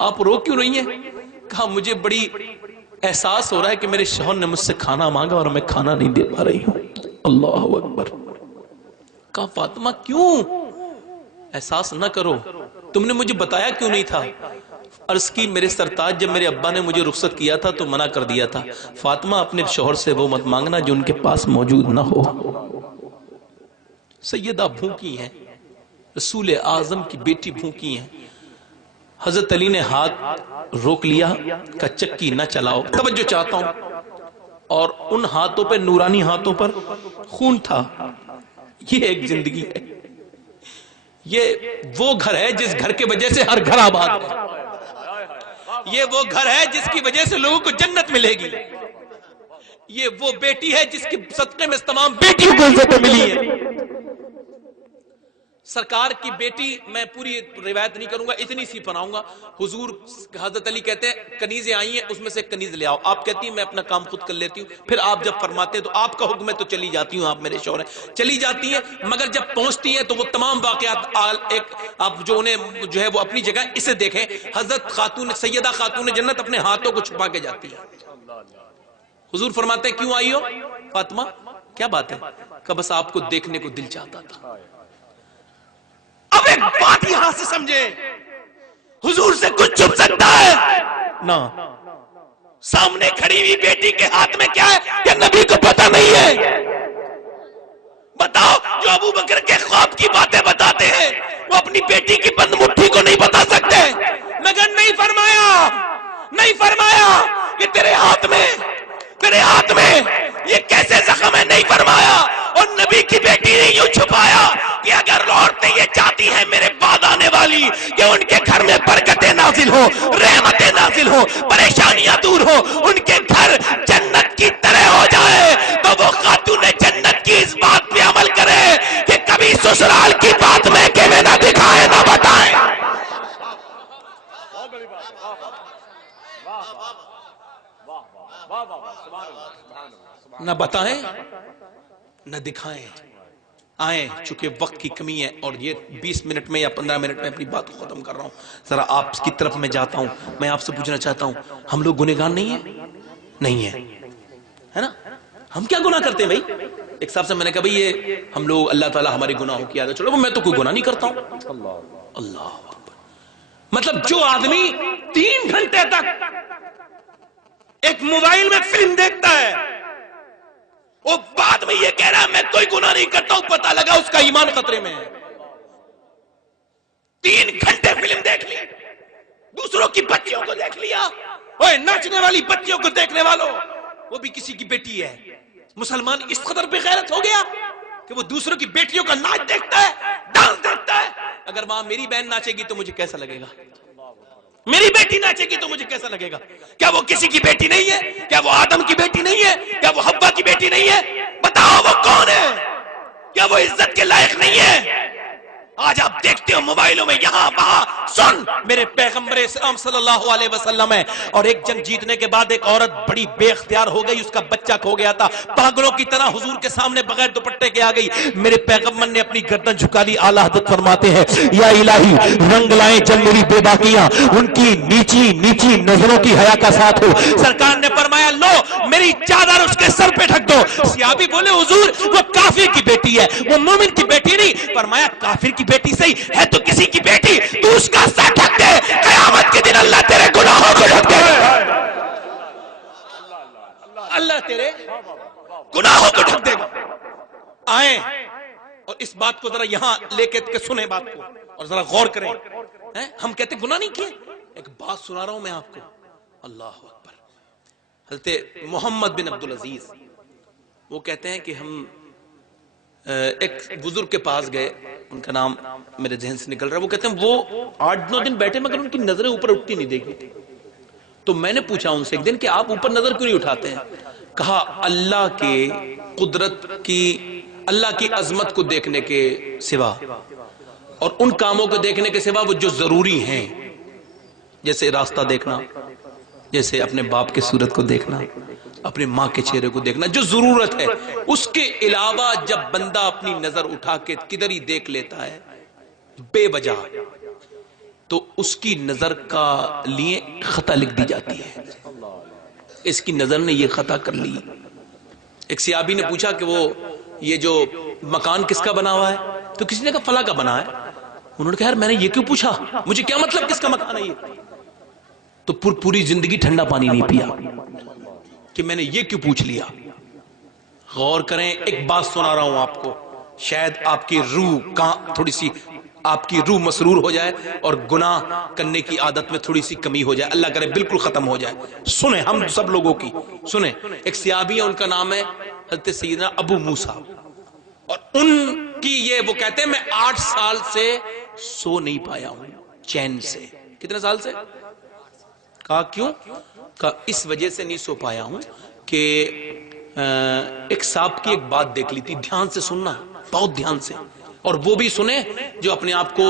آپ رو کیوں رہی ہیں؟ کہا مجھے بڑی احساس ہو رہا ہے کہ میرے شوہر نے مجھ سے کھانا مانگا اور میں کھانا نہیں دے پا رہی ہوں۔ اللہ اکبر۔ کہا فاطمہ کیوں؟ احساس نہ کرو، تم نے مجھے بتایا کیوں نہیں تھا؟ عرض کی میرے سرتاج جب میرے ابا نے مجھے رخصت کیا تھا تو منع کر دیا تھا، فاطمہ اپنے شوہر سے وہ مت مانگنا جو ان کے پاس موجود نہ ہو۔ سیدہ بھوکی ہیں، رسول اعظم کی بیٹی بھوکی ہیں۔ حضرت علی نے ہاتھ روک لیا کہ چکی نہ چلاؤ، توجہ چاہتا ہوں، اور ان ہاتھوں پہ، نورانی ہاتھوں پر خون تھا۔ یہ ایک زندگی ہے، یہ وہ گھر ہے جس گھر کے وجہ سے ہر گھر آباد ہے، یہ وہ گھر ہے جس کی وجہ سے لوگوں کو جنت ملے گی، یہ وہ بیٹی ہے جس کے صدقے میں تمام بیٹیوں کو عزت ملی ہے۔ سرکار کی بیٹی، میں پوری روایت نہیں کروں گا، اتنی سی بناؤں گا۔ حضور حضرت علی کہتے ہیں کنیزیں آئی ہیں، اس میں سے کنیز لے آؤ۔ آپ کہتی ہیں میں اپنا کام خود کر لیتی ہوں۔ پھر آپ جب فرماتے ہیں تو آپ کا حکم ہے تو چلی جاتی ہوں، آپ میرے شوہر ہیں، چلی جاتی ہیں۔ مگر جب پہنچتی ہیں تو وہ تمام واقعات ایک آپ جو انہیں جو ہے وہ اپنی جگہ، اسے دیکھیں، حضرت خاتون سیدہ خاتون جنت اپنے ہاتھوں کو چھپا کے جاتی ہے۔ حضور فرماتے ہیں کیوں آئی ہو فاطمہ؟ کیا بات ہے؟ کہ بس آپ کو دیکھنے کو دل چاہتا تھا۔ اب ایک بات یہاں سے سمجھے، حضور سے کچھ چھپ سکتا ہے نا؟ سامنے کھڑی ہوئی بیٹی کے ہاتھ میں کیا ہے کہ نبی کو پتہ نہیں ہے؟ بتاؤ، جو ابو بکر کے خواب کی باتیں بتاتے ہیں وہ اپنی بیٹی کی بند مٹھی کو نہیں بتا سکتے؟ مگر نہیں فرمایا کہ تیرے ہاتھ میں یہ کیسے زخم ہے، نہیں فرمایا۔ اور نبی کی بیٹی نے یوں چھپایا کہ اگر عورتیں یہ چاہتی ہیں میرے بعد آنے والی کہ ان کے گھر میں برکتیں نازل ہو، رحمتیں نازل ہو، پریشانیاں دور ہو، ان کے گھر جنت کی طرح ہو جائے، تو وہ خاتون جنت کی اس بات پہ عمل کرے کہ کبھی سسرال کی بات میں کہ میں نہ دکھائے نہ بتائے، نہ بتائیں نہ دکھائیں۔ آئیں، چونکہ وقت کی کمی ہے اور یہ 20 منٹ میں یا 15 منٹ میں اپنی بات کو ختم کر رہا ہوں، ذرا آپ کی طرف میں جاتا ہوں۔ میں آپ سے پوچھنا چاہتا ہوں، ہم لوگ گنہگار نہیں ہیں؟ نہیں ہیں، ہے نا؟ ہم کیا گناہ کرتے ہیں بھائی؟ ایک صاحب سے میں نے کہا بھائی یہ ہم لوگ، اللہ تعالیٰ ہمارے گناہوں کی عادت چھوڑو، میں تو کوئی گناہ نہیں کرتا ہوں۔ اللہ مطلب جو آدمی 3 گھنٹے تک ایک موبائل میں فلم دیکھتا ہے، وہ بعد میں یہ کہہ رہا ہے میں کوئی گناہ نہیں کرتا ہوں، پتہ لگا اس کا ایمان خطرے میں ہے۔ 3 گھنٹے فلم دیکھ لی، دوسروں کی بچیوں کو دیکھ لیا، اوے ناچنے والی بچیوں کو دیکھنے والوں، وہ بھی کسی کی بیٹی ہے۔ مسلمان اس قدر بے غیرت ہو گیا کہ وہ دوسروں کی بیٹیوں کا ناچ دیکھتا ہے، ڈانس دیکھتا ہے۔ اگر وہاں میری بہن ناچے گی تو مجھے کیسا لگے گا؟ میری بیٹی ناچے گی تو مجھے کیسا لگے گا؟ کیا وہ کسی کی بیٹی نہیں ہے؟ کیا وہ آدم کی بیٹی نہیں ہے؟ کیا وہ حوا کی بیٹی نہیں ہے؟ بتاؤ وہ کون ہے؟ کیا وہ عزت کے لائق نہیں ہے؟ آج آپ دیکھتے ہو موبائلوں میں یہاں وہاں، سن میرے پیغمبر اسلام صلی اللہ علیہ وسلم ہے، اور ایک جنگ جیتنے کے بعد ایک عورت بڑی بے اختیار ہو گئی، اس کا بچہ کھو گیا تھا، پاگلوں کی طرح حضور کے سامنے بغیر دوپٹے کے آ گئی۔ میرے پیغمبر نے اپنی گردن جھکا دی۔ اعلی حضرت فرماتے ہیں یا الہی رنگ لائیں جب میری بے باکیاں ان کی نیچی نیچی نظروں کی حیا کا ساتھ ہو۔ سرکار نے فرمایا لو میری چادر اس کے سر پہ ڈھک دو۔ صحابی بولے حضور وہ کافر کی بیٹی ہے، وہ مومن کی بیٹی نہیں۔ فرمایا کافر کی بیٹی صحیح ہے تو کسی کی بیٹی، تو اس کا سر ڈھک دے، قیامت کے دن اللہ تیرے گناہوں کو ڈھک دے گا، اللہ تیرے گناہوں کو ڈھک دے گا۔ آئیں اور اس بات کو ذرا یہاں لے کے سنیں بات کو اور ذرا غور کریں۔ ہم کہتے گناہ نہیں کیے، ایک بات سنا رہا ہوں میں آپ کو، اللہ اکبر۔ حضرت محمد بن عبدالعزیز وہ کہتے ہیں کہ ہم ایک بزرگ کے پاس گئے، ان کا نام میرے ذہن سے نکل رہا ہے، وہ کہتے ہیں وہ 8-9 دن بیٹھے مگر ان کی نظریں اوپر اٹھتی نہیں دیکھی۔ تو میں نے پوچھا ان سے ایک دن کہ آپ اوپر نظر کیوں نہیں اٹھاتے ہیں؟ کہا اللہ کے قدرت کی، اللہ کی عظمت کو دیکھنے کے سوا اور ان کاموں کو دیکھنے کے سوا وہ جو ضروری ہیں، جیسے راستہ دیکھنا، جیسے اپنے باپ کی صورت کو دیکھنا، اپنے ماں کے چہرے کو دیکھنا، جو ضرورت ہے، اس کے علاوہ جب بندہ اپنی نظر اٹھا کے کدھر ہی دیکھ لیتا ہے بے وجہ، تو اس کی نظر کا لیے خطا لکھ دی جاتی ہے. اس کی نظر نے یہ خطا کر لی. ایک صحابی نے پوچھا کہ وہ یہ جو مکان کس کا بنا ہوا ہے؟ تو کسی نے کہا فلاں کا بنا ہے. انہوں نے کہا یار میں نے یہ کیوں پوچھا, مجھے کیا مطلب کس کا مکان ہے یہ؟ تو پوری زندگی ٹھنڈا پانی نہیں پیا کہ میں نے یہ کیوں پوچھ لیا. غور کریں, ایک بات سنا رہا ہوں آپ کو, شاید آپ کی روح تھوڑی سی آپ کی روح مسرور ہو جائے اور گناہ کرنے کی عادت میں تھوڑی سی کمی ہو جائے, اللہ کرے بالکل ختم ہو جائے. سنیں ہم سب لوگوں کی سنیں. ایک صحابی ہے, ان کا نام ہے حضرت سیدنا ابو موسیٰ, اور ان کی یہ وہ کہتے ہیں میں 8 سال سے سو نہیں پایا ہوں چین سے. کتنے سال سے؟ کہا کیوں؟ کہا اس وجہ سے نہیں سو پایا ہوں کہ ایک صاحب کی ایک بات دیکھ لی تھی. دھیان سے سننا, بہت دھیان سے, اور وہ بھی سنیں جو اپنے آپ کو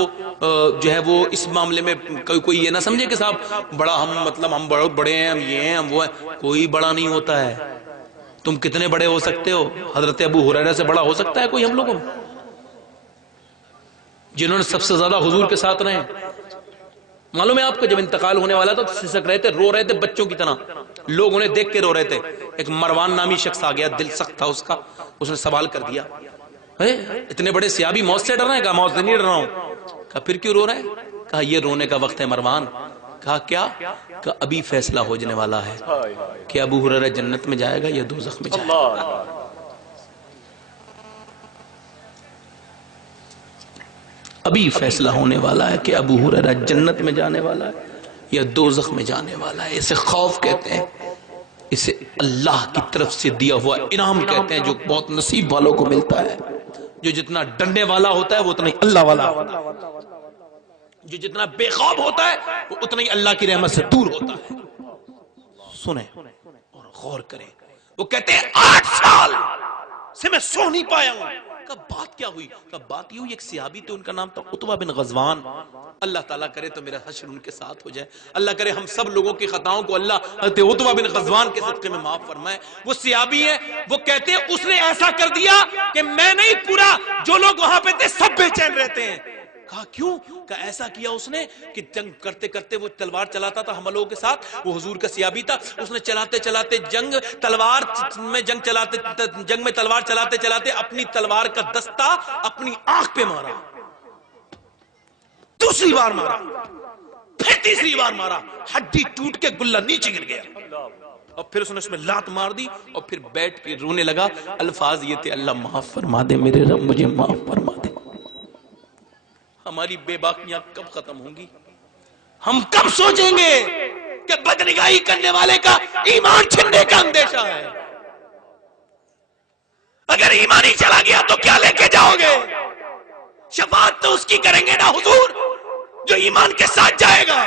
جو ہے وہ اس معاملے میں کوئی یہ نہ سمجھے کہ صاحب بڑا ہم بڑے بڑے ہیں, ہم یہ ہیں ہم وہ ہیں. کوئی بڑا نہیں ہوتا ہے. تم کتنے بڑے ہو سکتے ہو؟ حضرت ابو ہریرہ سے بڑا ہو سکتا ہے کوئی ہم لوگوں میں, جنہوں نے سب سے زیادہ حضور کے ساتھ رہے. معلوم ہے آپ کو, جب انتقال ہونے والا تھا تو سسک رہے تھے, رو رہے تھے بچوں کی طرح, لوگ انہیں دیکھ کے رو رہے تھے. ایک مروان نامی شخص آ گیا, دل سخت تھا اس کا, اس نے سوال کر دیا اتنے بڑے صحابی موت سے ڈر رہے ہیں؟ کہا موت سے نہیں ڈر رہا ہوں. کہا پھر کیوں رو رہے ہیں؟ کہا یہ رونے کا وقت ہے مروان. کہا کیا؟ کہا ابھی فیصلہ ہو جانے والا ہے کہ ابو ہریرہ جنت میں جائے گا یا دوزخ میں جائے گا. ابھی فیصلہ ہونے والا ہے کہ ابو ہریرہ جنت میں جانے والا ہے یا دوزخ میں جانے والا ہے. اسے خوف کہتے ہیں, اسے اللہ کی طرف سے دیا ہوا انعام کہتے ہیں, جو بہت نصیب والوں کو ملتا ہے. جو جتنا ڈرنے والا ہوتا ہے وہ اتنا ہی اللہ والا ہوتا ہے, جو جتنا بے خوف ہوتا ہے وہ اتنا ہی اللہ کی رحمت سے دور ہوتا ہے. سنیں اور غور کریں. وہ کہتے ہیں 8 سال سے میں سو نہیں پایا ہوں. کہا بات کیا ہوئی؟ کہا بات یہ ہوئی, ایک صحابی تھے, ان کا نام تھا عتبہ بن غزوان. اللہ تعالیٰ کرے تو میرا حشر ان کے ساتھ ہو جائے. اللہ کرے ہم سب لوگوں کی خطاؤں کو اللہ حضرت عتبہ بن غزوان کے صدقے میں معاف فرمائے. وہ صحابی ہے, وہ کہتے ہیں اس نے ایسا کر دیا کہ میں نہیں, پورا جو لوگ وہاں پہ تھے سب بے چین رہتے ہیں. کہا کیوں؟ کہا ایسا کیا اس نے کہ جنگ کرتے کرتے وہ تلوار چلاتا تھا حملوں کے ساتھ, وہ حضور کا صحابی تھا, اس نے چلاتے چلاتے جنگ میں تلوار چلاتے چلاتے اپنی تلوار کا دستہ اپنی آنکھ پہ مارا, دوسری بار مارا, پھر تیسری بار مارا, ہڈی ٹوٹ کے گلہ نیچے گر گیا, اور پھر اس نے اس میں لات مار دی, اور پھر بیٹھ کے رونے لگا. الفاظ یہ تھے, اللہ معاف فرما دے میرے رب, مجھے معاف فرما دے. ہماری بے باکیاں کب ختم ہوں گی؟ ہم کب سوچیں گے کہ بدنگاہی کرنے والے کا ایمان چھننے کا اندیشہ ہے؟ اگر ایمان ہی چلا گیا تو کیا لے کے جاؤ گے؟ شفاعت تو اس کی کریں گے نا حضور جو ایمان کے ساتھ جائے گا.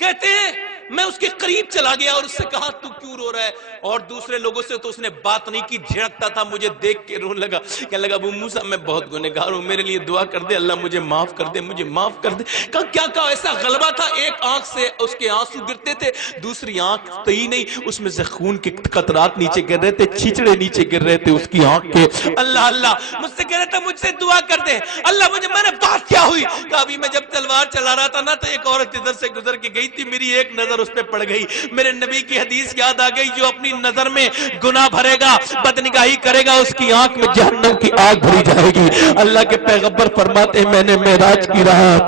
کہتے ہیں میں اس کے قریب چلا گیا اور اس سے کہا تو کیوں رو رہا ہے, اور دوسرے لوگوں سے تو اس نے بات نہیں کی, جھڑکتا تھا, مجھے دیکھ کے رونے لگا. کہنے لگا ابو موسیٰ میں بہت گنہگار ہوں, میرے لیے دعا کر دے, اللہ مجھے معاف کر دے, مجھے معاف کر دے. کہا کیا کہا؟ ایسا غلبہ تھا, ایک آنکھ سے اس کے آنسو گرتے تھے, دوسری آنکھ تو ہی نہیں, اس میں سے خون کے قطرات نیچے گر رہے تھے, چھچڑے نیچے گر رہے تھے اس کی آنکھ کے. اللہ اللہ مجھ سے کہہ رہا تھا مجھ سے دعا کر دے, اللہ مجھے, میں نے بات کیا ہوئی؟ کہا ابھی میں جب تلوار چلا رہا تھا نا تو ایک عورت ادھر سے گزر کے گئی تھی, میری ایک نظر اس پہ پڑ گئی, میرے نبی کی حدیث یاد آ گئی, جو اپنی نظر میں گناہ بھرے گا, بدنگاہی کرے گا, اس کی آنکھ میں جہنم کی آگ بھری جائے گی. اللہ کے پیغمبر فرماتے ہیں میں نے معراج کی رات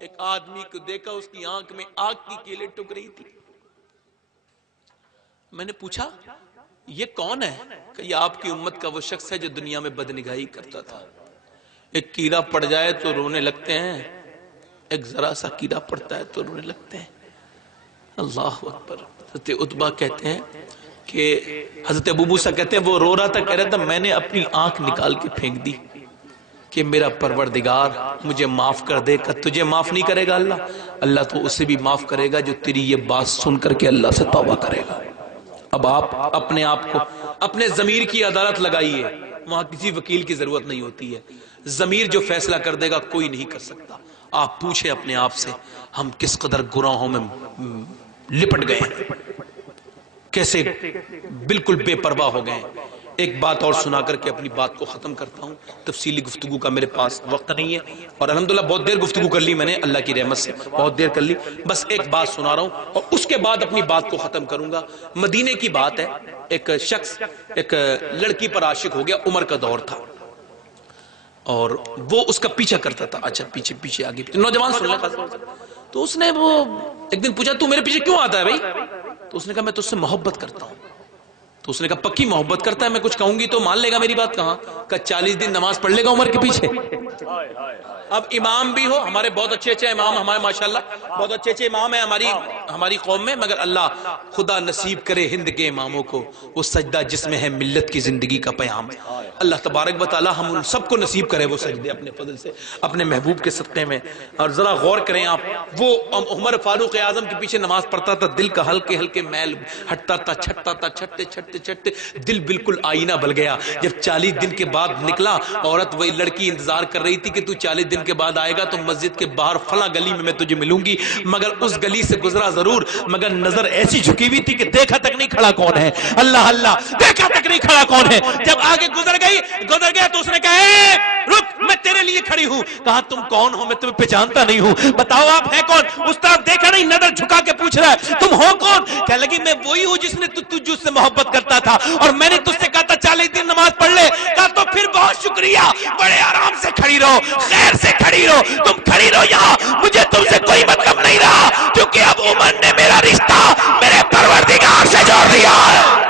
ایک آدمی کو دیکھا, اس کی آنکھ میں آگ کی کیلیں ٹک رہی تھی. میں نے پوچھا یہ کون ہے؟ کہ یہ آپ کی امت کا وہ شخص ہے جو دنیا میں بدنگاہی کرتا تھا. ایک کیڑا پڑ جائے تو رونے لگتے ہیں, ایک ذرا سا کیڑا پڑتا ہے تو رونے لگتے ہیں. اللہ اکبر. حضرت عتبہ کہتے ہیں کہ حضرت ابو موسیٰ کہتے ہیں وہ رو رہا تھا, کہہ رہا تھا میں نے اپنی آنکھ نکال کے پھینک دی کہ میرا پروردگار مجھے معاف کر دے. کہ تجھے معاف نہیں کرے گا اللہ؟ اللہ تو اسے بھی معاف کرے گا جو تیری یہ بات سن کر کے اللہ سے توبہ کرے گا. اب آپ اپنے آپ کو اپنے ضمیر کی عدالت لگائیے, وہاں کسی وکیل کی ضرورت نہیں ہوتی ہے. ضمیر جو فیصلہ کر دے گا کوئی نہیں کر سکتا. آپ پوچھیں اپنے آپ سے ہم کس قدر گناہوں میں لپٹ گئے ہیں, کیسے بالکل بے پرواہ ہو گئے. ایک بات اور سنا کر کے اپنی بات کو ختم کرتا ہوں، تفصیلی گفتگو کا میرے پاس وقت نہیں ہے، اور الحمدللہ بہت دیر گفتگو کر لی میں نے، اللہ کی رحمت سے بہت دیر کر لی، بس ایک بات سنا رہا ہوں اور اس کے بعد اپنی بات کو ختم کروں گا۔ مدینے کی بات ہے، ایک شخص ایک لڑکی پر عاشق ہو گیا، عمر کا دور تھا اور وہ اس کا پیچھا کرتا تھا، اچھا پیچھے آگے نوجوان سن لیں خاص طور سے، تو اس نے وہ ایک دن پوچھا تو میرے پیچھے کیوں آتا ہے بھائی؟ تو اس نے کہا میں تجھ سے محبت کرتا ہوں۔ تو اس نے کہا پکی محبت کرتا ہے، میں کچھ کہوں گی تو مان لے گا میری بات؟ کہاں؟ کہ 40 دن نماز پڑھ لے گا عمر کے پیچھے؟ اب امام بھی ہو، ہمارے بہت اچھے امام، ہمارے ماشاءاللہ بہت اچھے امام ہیں ہماری قوم میں، مگر اللہ خدا نصیب کرے ہند کے اماموں کو وہ سجدہ جس میں ہے ملت کی زندگی کا پیام۔ اللہ تبارک و تعالی ہم ان سب کو نصیب کرے وہ سجدے اپنے فضل سے، اپنے محبوب کے صدقے میں۔ اور ذرا غور کریں آپ، وہ عمر فاروق اعظم کے پیچھے نماز پڑھتا تھا، دل کا ہلکے ہلکے میل ہٹتا تھا، چھٹتا تھا، چھٹتے دل بالکل آئینہ بن گیا۔ جب 40 دن کے بعد نکلا، عورت وہی لڑکی انتظار کر رہی تھی کہ تو 40 دن کے بعد آئے گا تو مسجد کے باہر فلاں گلی میں تجھے ملوں گی، مگر اس گلی سے گزرا ضرور، مگر نظر ایسی جھکی ہوئی تھی کہ دیکھا تک نہیں کھڑا کون ہے، اللہ دیکھا تک نہیں کھڑا کون ہے۔ جب آگے گزر گیا تو اس نے کہا اے رک، میں تیرے لیے کھڑی ہوں۔ کہا تم کون ہو؟ میں تمہیں پہچانتا نہیں ہوں، بتاؤ آپ ہیں کون؟ اس طرف دیکھا نہیں، نظر جھکا کے پوچھ رہا ہے تم ہو کون؟ کہنے لگی میں وہی ہوں جس نے تجھ سے محبت کرتا تھا اور میں نے تجھ سے کہا تھا 40 دن نماز پڑھ لے۔ کہا تو پھر بہت شکریہ، بڑے آرام سے کھڑی رہو، خیر سے کھڑی رہو، تم کھڑی رہو یہاں، مجھے تم سے کوئی مطلب نہیں رہا، کیونکہ اب عمر نے میرا رشتہ میرے پروردگار سے جوڑ دیا ہے۔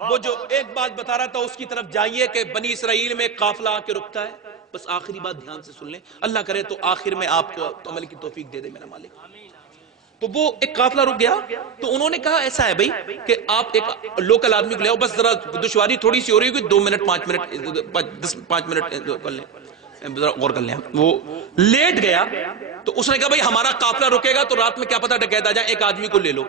وہ جو ایک بات بتا رہا تھا اس کی طرف جائیے کہ بنی اسرائیل میں ایک قافلہ آ کے رکتا ہے، بس آخری بات دھیان سے سن لیں، اللہ کرے تو آخر میں آپ کو عمل کی توفیق دے دے میرا مالک۔ تو وہ ایک قافلہ رک گیا تو انہوں نے کہا ایسا ہے بھائی کہ آپ ایک لوکل آدمی کو لے آؤ، بس ذرا دشواری تھوڑی سی ہو رہی ہوگی، 2 منٹ 5 منٹ کر لیں، ذرا غور کر لیں۔ وہ لیٹ گیا تو اس نے کہا بھائی ہمارا قافلہ رکے گا تو رات میں کیا پتہ ڈکیت آ جائے، ایک آدمی کو لے لو،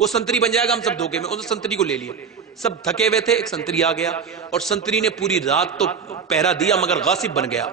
وہ سنتری بن جائے گا، ہم سب دھوکے میں۔ اس نے سنتری کو لے لیا، سب تھکے ہوئے تھے، ایک سنتری آ گیا اور سنتری نے پوری رات تو پہرا دیا مگر غاصب بن گیا۔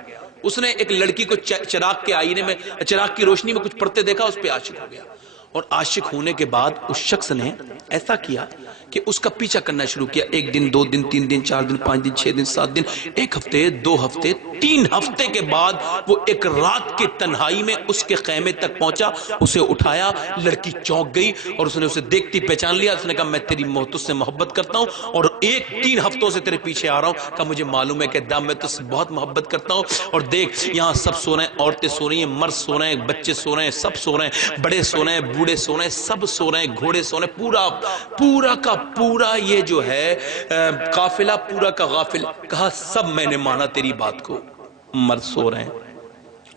اس نے ایک لڑکی کو چراغ کے آئینے میں، چراغ کی روشنی میں کچھ پڑھتے دیکھا، اس پہ عاشق ہو گیا، اور عاشق ہونے کے بعد اس شخص نے ایسا کیا کہ اس کا پیچھا کرنا شروع کیا، 1 دن 2 دن 3 دن 4 دن 5 دن 6 دن 7 دن، 1 ہفتے 2 ہفتے 3 ہفتے کے بعد وہ ایک رات کی تنہائی میں اس کے خیمے تک پہنچا، اسے اٹھایا، لڑکی چونک گئی اور اس نے اسے دیکھتی پہچان لیا۔ اس نے کہا میں تیری تجھ سے محبت کرتا ہوں اور 3 ہفتوں سے تیرے پیچھے آ رہا ہوں، کہا مجھے معلوم ہے کہ دام میں تجھ سے بہت محبت کرتا ہوں، اور دیکھ یہاں سب سو رہے ہیں، عورتیں سو رہی ہیں، مرد سو رہے ہیں، بچے سو رہے ہیں، سب سو رہے ہیں، بڑے سو رہے ہیں، بوڑھے سو رہے ہیں، سب سو رہے ہیں، گھوڑے سو رہے ہیں، پورا کا پورا یہ جو ہے قافلہ پورا کا غافل۔ کہا سب میں نے مانا تیری بات کو، مرد سو رہے ہیں،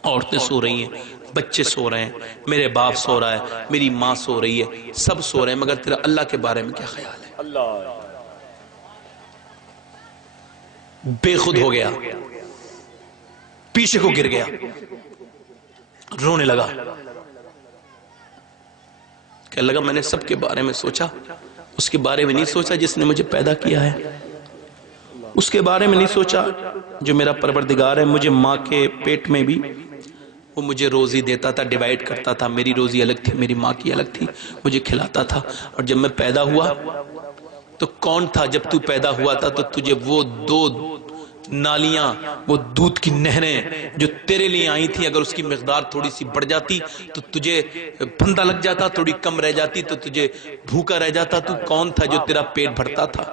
عورتیں سو رہی ہیں، بچے سو رہے ہیں، میرے باپ سو رہا ہے، میری ماں سو رہی ہے، سب سو رہے ہیں، مگر تیرا اللہ کے بارے میں کیا خیال ہے؟ بے خود ہو گیا، پیچھے کو گر گیا، رونے لگا، کہنے لگا میں نے سب کے بارے میں سوچا، اس کے بارے میں نہیں سوچا جس نے مجھے پیدا کیا ہے، اس کے بارے میں نہیں سوچا جو میرا پروردگار ہے۔ مجھے ماں کے پیٹ میں بھی وہ مجھے روزی دیتا تھا، ڈیوائیڈ کرتا تھا، میری روزی الگ تھی، میری ماں کی الگ تھی، مجھے کھلاتا تھا، اور جب میں پیدا ہوا تو کون تھا؟ جب تو پیدا ہوا تھا تو تجھے وہ 2 نالیاں، وہ دودھ کی نہریں جو تیرے لیے آئی تھی، اگر اس کی مقدار تھوڑی سی بڑھ جاتی تو تجھے پھندا لگ جاتا، تھوڑی کم رہ جاتی تو تجھے بھوکا رہ جاتا۔ تو کون تھا جو تیرا پیٹ بھرتا تھا؟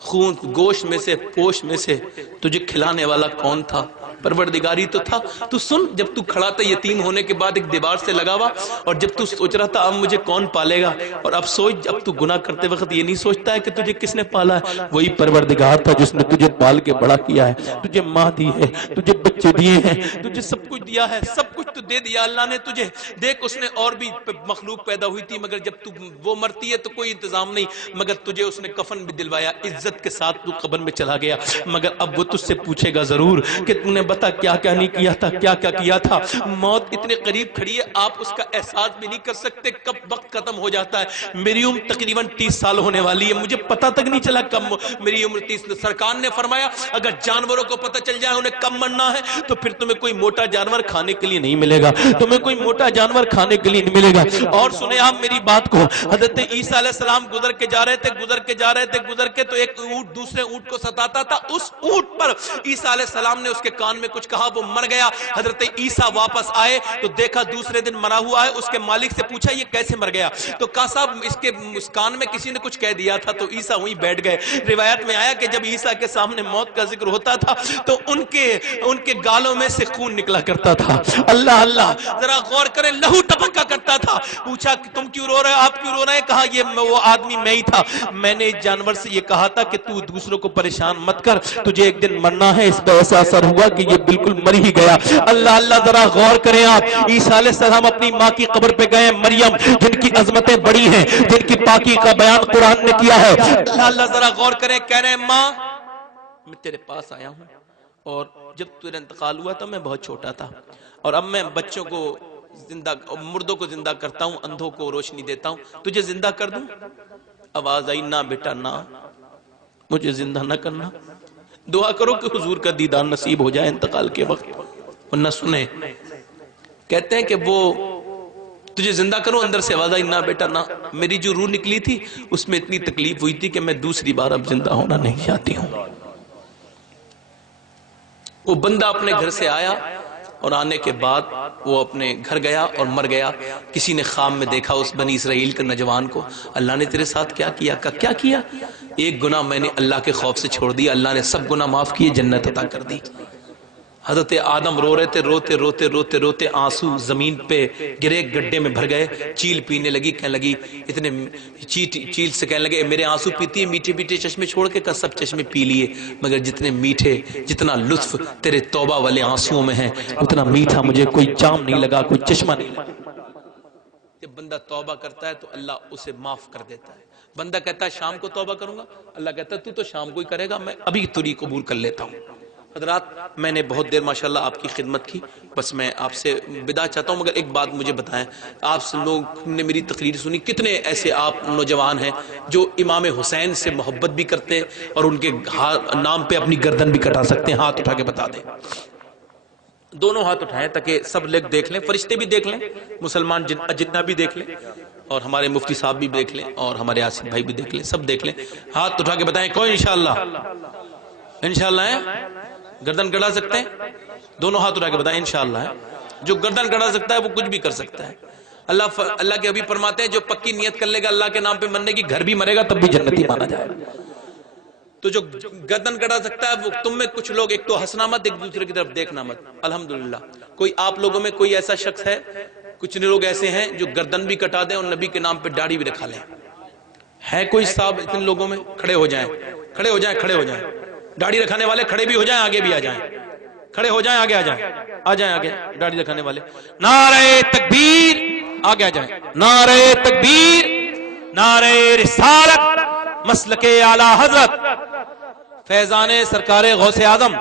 خون گوشت میں سے، پوش میں سے تجھے کھلانے والا کون تھا؟ پروردگاری تو تھا۔ تو سن، جب تو کھڑا تھا یتیم ہونے کے بعد ایک دیوار سے لگا ہوا، اور جب تو سوچ رہا تھا اب مجھے کون پالے گا، اور اب سوچ اب تو گناہ کرتے وقت یہ نہیں سوچتا ہے کہ تجھے کس نے پالا ہے؟ وہی پروردگار تھا جس نے تجھے پال کے بڑا کیا ہے، تجھے ماں دی ہے، تجھے بچے دیے ہیں، تجھے سب کچھ دیا ہے، سب کچھ تو دے دیا اللہ نے تجھے۔ دیکھ اس نے اور بھی مخلوق پیدا ہوئی تھی، مگر جب تو وہ مرتی ہے تو کوئی انتظام نہیں، مگر تجھے اس نے کفن بھی دلوایا، عزت کے ساتھ تو قبر میں چلا گیا، مگر اب وہ تجھ سے پوچھے گا ضرور کہ تو نے بتا کیا کیا نہیں کیا تھا، کیا کیا کیا تھا۔ موت اتنے قریب کھڑی ہے، آپ اس کا احساس بھی نہیں کر سکتے کب وقت ختم ہو جاتا ہے۔ میری عمر تقریباً 30 سال ہونے والی ہے، مجھے پتہ تک نہیں چلا کب میری عمر 30۔ سرکار نے فرمایا اگر جانوروں کو پتہ چل جائے انہیں کب مرنا ہے تو پھر تمہیں کوئی موٹا جانور کھانے کے لیے نہیں ملے گا، تمہیں کوئی موٹا جانور کھانے کے لیے نہیں ملے گا۔ اور سنیں آپ میری بات کو، حضرت عیسیٰ علیہ السلام گزر کے جا رہے تھے تو ایک اونٹ دوسرے اونٹ کو ستاتا تھا، اس اونٹ پر عیسیٰ علیہ السلام نے اس کے کان میں کچھ کہا، وہ مر گیا۔ حضرت عیسیٰ واپس آئے تو دیکھا دوسرے دن مرا ہوا ہے، اس کے مالک سے پوچھا یہ کیسے مر گیا؟ تو کہا صاحب اس کان میں کسی نے کچھ کہہ دیا تھا، تو عیسیٰ وہیں بیٹھ گئے۔ روایت میں آیا کہ جب عیسیٰ کے سامنے موت کا ذکر ہوتا تھا تو ان کے گالوں میں سے خون نکلا کرتا تھا۔ اللہ اللہ، ذرا غور کریں، لہو ٹپکا کرتا تھا۔ پوچھا کہ تم کیوں رو رہے ہو، آپ کیوں رو رہے ہیں؟ کہا یہ وہ آدمی میں ہی تھا، میں نے اس جانور سے یہ کہا تھا کہ تو دوسروں کو پریشان مت کر، تجھے ایک دن مرنا ہے، اس پہ ایسا اثر ہوا کہ یہ بالکل مر ہی گیا۔ اللہ اللہ، ذرا غور کریں آپ، عیسیٰ علیہ السلام اپنی ماں کی قبر پہ گئے، مریم جن کی عظمتیں بڑی ہیں، جن کی پاکی کا بیان قرآن نے کیا ہے۔ اللہ اللہ، ذرا غور کریں، کہہ رہے ہیں ماں میں تیرے پاس آیا ہوں، اور جب تیرا انتقال ہوا تو میں بہت چھوٹا تھا، اور اب میں بچوں کو زندہ، مردوں کو زندہ کرتا ہوں، اندھوں کو روشنی دیتا ہوں، تجھے زندہ کر دوں؟ آواز آئی نہ بیٹا نہ، مجھے زندہ نہ کرنا، دعا کرو کہ حضور کا دیدار نصیب ہو جائے انتقال کے وقت۔ اور نہ سنے، کہتے ہیں کہ وہ تجھے زندہ کرو، اندر سے آواز آئی نہ بیٹا نہ، میری جو روح نکلی تھی اس میں اتنی تکلیف ہوئی تھی کہ میں دوسری بار اب زندہ ہونا نہیں چاہتی ہوں۔ وہ بندہ اپنے گھر سے آیا اور آنے کے بعد وہ اپنے گھر گیا اور مر گیا۔ کسی نے خواب میں دیکھا اس بنی اسرائیل کے نوجوان کو، اللہ نے تیرے ساتھ کیا کیا؟ کیا کیا؟ ایک گناہ میں نے اللہ کے خوف سے چھوڑ دیا، اللہ نے سب گناہ معاف کیے، جنت عطا کر دی۔ حضرت آدم رو رہے تھے، روتے روتے روتے روتے آنسو زمین پہ گرے، گڈھے میں بھر گئے۔ چیل پینے لگی، کہنے لگی، اتنے چیل سے کہنے لگے میرے آنسو پیتی ہے؟ میٹھے میٹھے چشمے چھوڑ کے؟ کہا سب چشمے پی لیے، مگر جتنے میٹھے، جتنا لطف تیرے توبہ والے آنسوؤں میں ہے، اتنا میٹھا مجھے کوئی جام نہیں لگا، کوئی چشمہ نہیں لگا۔ جب بندہ توبہ کرتا ہے تو اللہ اسے معاف کر دیتا ہے۔ بندہ کہتا ہے شام کو توبہ کروں گا، اللہ کہتا ہے تو شام کو ہی کرے گا، میں ابھی تجھے قبول کر لیتا ہوں۔ حضرات، میں نے بہت دیر ماشاءاللہ آپ کی خدمت کی، بس میں آپ سے وداع چاہتا ہوں، مگر ایک بات مجھے بتائیں، آپ سے لوگ نے میری تقریر سنی، کتنے ایسے آپ نوجوان ہیں جو امام حسین سے محبت بھی کرتے ہیں اور ان کے نام پہ اپنی گردن بھی کٹا سکتے ہیں؟ ہاتھ اٹھا کے بتا دیں، دونوں ہاتھ اٹھائیں تاکہ سب لوگ دیکھ لیں، فرشتے بھی دیکھ لیں، مسلمان جتنا بھی دیکھ لیں، اور ہمارے مفتی صاحب بھی دیکھ لیں، اور ہمارے آصف بھائی بھی دیکھ لیں، سب دیکھ لیں۔ ہاتھ اٹھا کے بتائیں کوئی انشاءاللہ ہے؟ گردن کڑا سکتے ہیں؟ دونوں ہاتھ اٹھا کے بتائیں انشاءاللہ ہے۔ جو گردن کڑا سکتا ہے وہ کچھ بھی کر سکتا ہے۔ اللہ کے حبیب فرماتے ہیں جو پکی نیت کر لے گا اللہ کے نام پہ مرنے کی، گھر بھی مرے گا تب بھی جنتی مانا جائے گا۔ تو جو گردن کڑا سکتا ہے وہ تم میں کچھ لوگ، ایک تو ہنسنا مت، ایک دوسرے کی طرف دیکھنا مت۔ الحمدللہ کوئی آپ لوگوں میں کوئی ایسا شخص ہے، کچھ لوگ ایسے ہیں جو گردن بھی کٹا دیں اور نبی کے نام پہ داڑھی بھی رکھا لیں؟ ہے کوئی صاحب اتنے لوگوں میں؟ کھڑے ہو جائیں، کھڑے ہو جائیں، کھڑے ہو جائیں۔ داڑھی رکھانے والے کھڑے بھی ہو جائیں، آگے بھی آ جائیں، کھڑے ہو جائیں، آگے آ جائیں، آ جائیں آگے، داڑھی رکھانے والے۔ نعرہ تکبیر، آگے آ جائیں۔ نعرہ تکبیر، نعرہ رسالت، مسلک اعلی حضرت فیضان سرکار غوث اعظم۔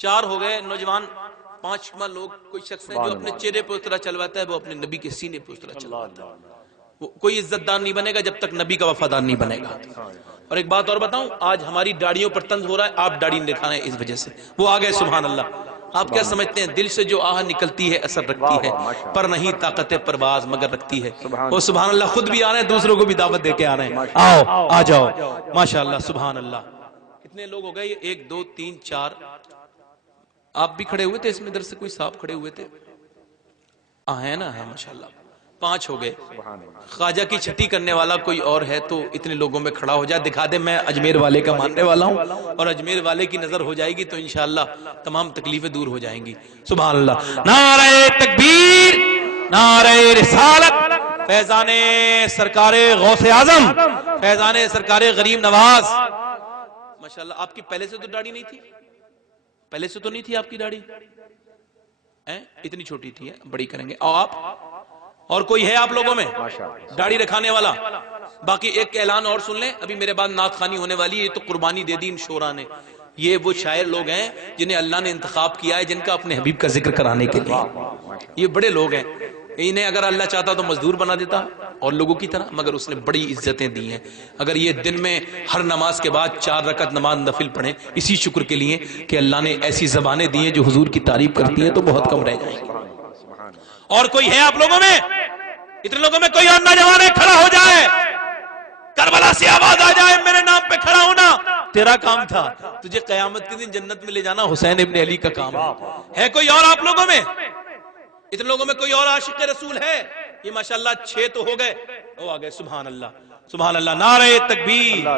4 ہو گئے نوجوان، 5واں لوگ کوئی شخص ہے جو اپنے چہرے پہ اترا چلواتا ہے، وہ اپنے نبی کے سینے پہ اترا چلواتا ہے۔ کوئی عزت دار نہیں بنے گا جب تک نبی کا وفادار نہیں بنے گا۔ اور ایک بات اور بتاؤں، آج ہماری داڑھیوں پر طنز ہو رہا ہے، آپ داڑھی نہیں دکھا رہے ہیں اس وجہ سے، وہ آگئے سبحان اللہ۔ آپ کیا سمجھتے ہیں؟ دل سے جو آہ نکلتی ہے اثر رکھتی ہے، پر نہیں طاقت پرواز مگر رکھتی ہے۔ وہ سبحان اللہ خود بھی آ رہے ہیں، دوسروں کو بھی دعوت دے کے آ رہے ہیں، آؤ آ جاؤ ماشاءاللہ سبحان اللہ۔ کتنے لوگ ہو گئے؟ 1 2 3 4۔ آپ بھی کھڑے ہوئے تھے اس میں، ادھر سے کوئی صاحب کھڑے ہوئے تھے، ہے نا؟ ہے ماشاءاللہ، 5 ہو گئے۔ خواجہ کی چھٹی کرنے والا کوئی اور ہے تو اتنے لوگوں میں کھڑا ہو جائے، دکھا دے میں اجمیر والے کا ماننے والا ہوں، اور اجمیر والے کی نظر ہو جائے گی تو انشاءاللہ تمام تکلیفیں دور ہو جائیں گی۔ سبحان اللہ۔ نعرہ تکبیر، نعرہ رسالت، فیضان سرکار غوث اعظم، فیضان سرکار غریب نواز۔ ماشاءاللہ آپ کی پہلے سے تو داڑھی نہیں تھی؟ پہلے سے تو نہیں تھی آپ کی داڑھی؟ اتنی چھوٹی تھی، بڑی کریں گے۔ اور کوئی ہے آپ لوگوں میں داڑھی رکھانے والا؟ باقی ایک اعلان اور سن لیں، ابھی میرے بعد نعت خوانی ہونے والی ہے، یہ تو قربانی دے دی ان شعراء نے۔ یہ وہ شاعر لوگ ہیں جنہیں اللہ نے انتخاب کیا ہے، جن کا اپنے حبیب کا ذکر کرانے کے لیے۔ یہ بڑے لوگ ہیں، انہیں اگر اللہ چاہتا تو مزدور بنا دیتا، اور لوگوں کی طرح، مگر اس نے بڑی عزتیں دی ہیں. اگر یہ دن میں ہر نماز کے بعد 4 رکعت نماز نفل پڑھیں اسی شکر کے لیے کہ اللہ نے ایسی زبانیں دی ہیں جو حضور کی تعریف کرتی ہیں، تو بہت کم رہ جائیں گے. اور کوئی ہے آپ لوگوں میں، اتنے لوگوں میں کوئی اور نوجوان ہے کھڑا ہو جائے، کربلا سے آواز آ جائے میرے نام پہ کھڑا ہونا تیرا کام تھا، تجھے قیامت کے دن جنت میں لے جانا حسین ابن علی کا کام ہے. کوئی اور آپ لوگوں میں، اتنے لوگوں میں کوئی اور عاشق رسول ہے؟ یہ ماشاءاللہ 6 تو ہو گئے، وہ آ گئے. سبحان اللہ سبحان اللہ، نعرہ تکبیر.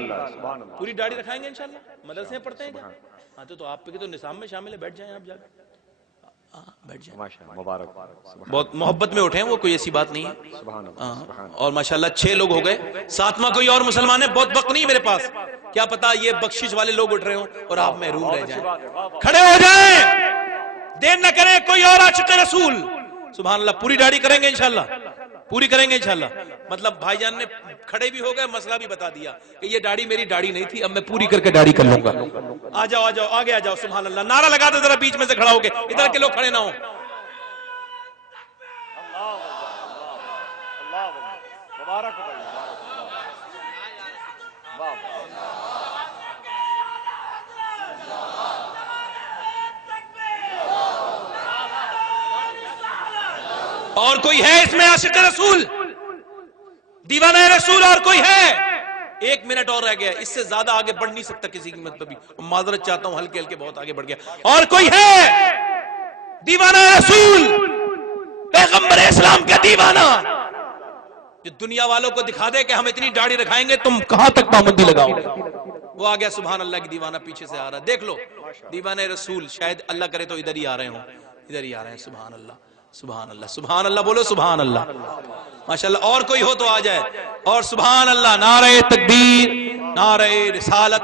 پوری داڑھی رکھائیں گے انشاءاللہ؟ مدرسے میں پڑھتے ہیں کیا؟ ہاں تو آپ کے تو نظام میں شامل ہے، بیٹھ جائیں آپ جا کے، بیٹھ جائیں. مبارک، بہت محبت میں اٹھیں، وہ کوئی ایسی بات نہیں ہے. اور ماشاءاللہ 6 لوگ ہو گئے، 7واں کوئی اور مسلمان ہے. بہت وقت نہیں میرے پاس، کیا پتا یہ بخشش والے لوگ اٹھ رہے ہوں اور آپ محروم رہ جائیں. کھڑے ہو جائیں، دیر نہ کریں. کوئی اور عاشق رسول؟ سبحان اللہ. پوری داڑھی کریں گے انشاءاللہ؟ پوری کریں گے انشاءاللہ. مطلب بھائی جان نے کھڑے بھی ہو گئے، مسئلہ بھی بتا دیا کہ یہ داڑھی میری داڑھی نہیں تھی، اب میں پوری کر کے داڑھی کر لوں گا. آ جاؤ آ جاؤ آگے آ جاؤ. سبحان اللہ. نعرہ لگا دو ذرا بیچ میں سے کھڑا ہو کے، ادھر کے لوگ کھڑے نہ ہوں. اور کوئی ہے اس میں عاشق رسول، دیوانہ رسول؟ اور کوئی ہے؟ 1 منٹ اور رہ گیا، اس سے زیادہ آگے بڑھ نہیں سکتا کسی کی مطلب بھی. معذرت چاہتا ہوں، ہلکے ہلکے بہت آگے بڑھ گیا. اور کوئی ہے دیوانہ رسول، پیغمبر اسلام کا دیوانہ، جو دنیا والوں کو دکھا دے کہ ہم اتنی داڑھی رکھائیں گے تم کہاں تک پابندی لگاؤ گے؟ وہ آ گیا. سبحان اللہ کی دیوانہ پیچھے سے آ رہا ہے، دیکھ لو. دیوانہ رسول شاید اللہ کرے تو ادھر ہی آ رہے ہوں، ادھر ہی آ رہے ہیں. سبحان اللہ سبحان اللہ سبحان اللہ. بولو سبحان اللہ. ماشاءاللہ. اور کوئی ہو تو آ جائے. اور سبحان اللہ. نعرہ تکبیر، نعرہ رسالت.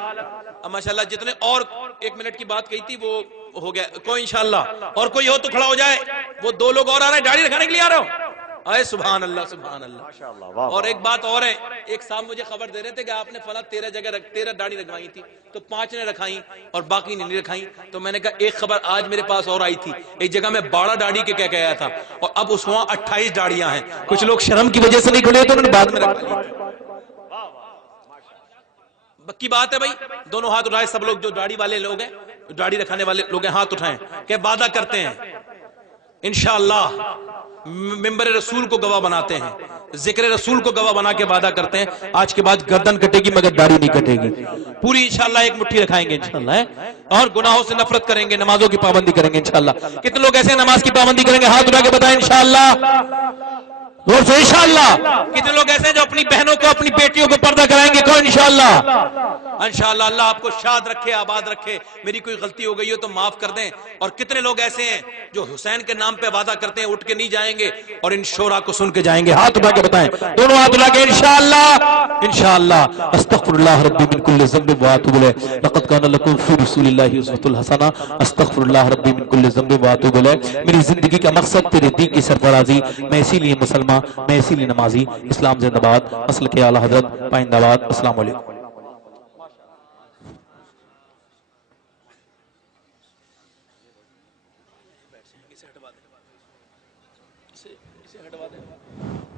ماشاءاللہ جتنے اور 1 منٹ کی بات کہی تھی وہ ہو گیا. کوئی انشاءاللہ اور کوئی ہو تو کھڑا ہو جائے. وہ 2 لوگ اور آ رہے ہیں، داڑھی رکھانے کے لیے آ رہے ہو. اے سبحان اللہ سبحان اللہ. اور ایک بات اور ہے، ایک صاحب مجھے خبر دے رہے تھے کہ آپ نے فلاں 13 داڑھی رکھوائی تھی، تو 5 نے رکھائیں اور باقی نے نہیں رکھائیں. تو میں نے کہا ایک خبر آج میرے پاس اور آئی تھی، ایک جگہ میں 12 داڑھی کے کہہ کے آیا تھا اور اب اس وہاں 28 داڑیاں ہیں. کچھ لوگ شرم کی وجہ سے نہیں کھڑے تو انہوں نے بعد میں رکھ لی. بکی بات ہے بھائی. دونوں ہاتھ اٹھائے سب لوگ، جو داڑھی والے لوگ ہیں، داڑھی رکھانے والے لوگ ہیں، ہاتھ اٹھائیں کہ وعدہ کرتے ہیں انشاءاللہ ممبر رسول کو گواہ بناتے ہیں، ذکر رسول کو گواہ بنا کے وعدہ کرتے ہیں آج کے بعد گردن کٹے گی مگر داڑھی نہیں کٹے گی. پوری انشاءاللہ 1 مٹھی رکھائیں گے انشاءاللہ. اور گناہوں سے نفرت کریں گے، نمازوں کی پابندی کریں گے انشاءاللہ. کتنے لوگ ایسے نماز کی پابندی کریں گے؟ ہاتھ اٹھا کے بتائیں انشاءاللہ. اور سے انشاءاللہ. کتنے لوگ ایسے ہیں جو اپنی بہنوں کو اپنی بیٹیوں کو پردہ کرائیں گے؟ کون؟ انشاءاللہ. انشاءاللہ. اللہ آپ کو شاد رکھے، آباد رکھے. میری کوئی غلطی ہو گئی ہو تو معاف کر دیں. اور کتنے لوگ ایسے ہیں جو حسین کے نام پہ وعدہ کرتے ہیں اٹھ کے نہیں جائیں گے اور ان شورا کو سن کے جائیں گے؟ ہاتھ اٹھا کے بتائیں، دونوں ہاتھ اٹھا کے انشاءاللہ. انشاءاللہ. استغفر اللہ ربی من کل ذنب واتوب الیہ، لقد کان لکم فی رسول اللہ اسوۃ الحسنہ. استغفر اللہ ربی من کل ذنب واتوب الیہ. میری زندگی کا مقصد تیرے دین کی سرفرازی، میں اسی لیے مسلمان، میں اسی لیے نمازی. اسلام زندہ باد. مسلک اعلی حضرت پائندہ باد. السلام علیکم. اسے ہٹوا دیں.